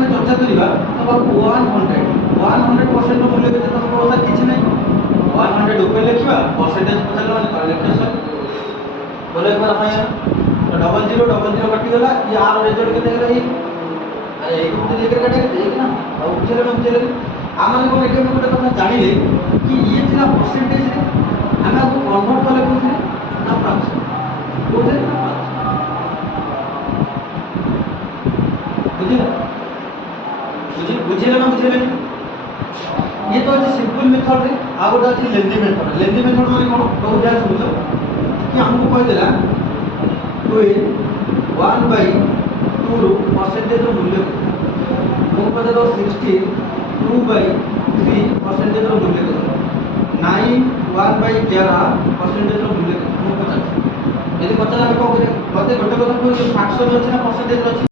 आम चर्चा करवा तो 100% मूल्य केते तुम कहता किसी ना 100 ऊपर लिखा परसेंटेज पचार मैंने लेक्चर सर बोले एक बार हाँ डबल जीरो कटिगला ये आर रिजल्ट के बुझे आम मैंने गोटे कथा जानले कि ये थी परसेंटेज आम आपको कन्भर्ट कले कौन ना फ्राक्शन कौन बुझे ना बुझे ये तो अच्छे सिंपल मेथड रे आ गोटे अच्छी लेंदी मेथड माने कौन बहुत जाए समझ कि हमको कहदेला 1/2 परसेंटेज मूल्य मुझे पता तो 62/3 परसेंटेज मूल्य 9 1/11 परसेंटेज मूल्य मुझे पचार यदि पचार कौन करें मत गोटे कथा फ्राक्शन अच्छे ना परसेंटेज अच्छी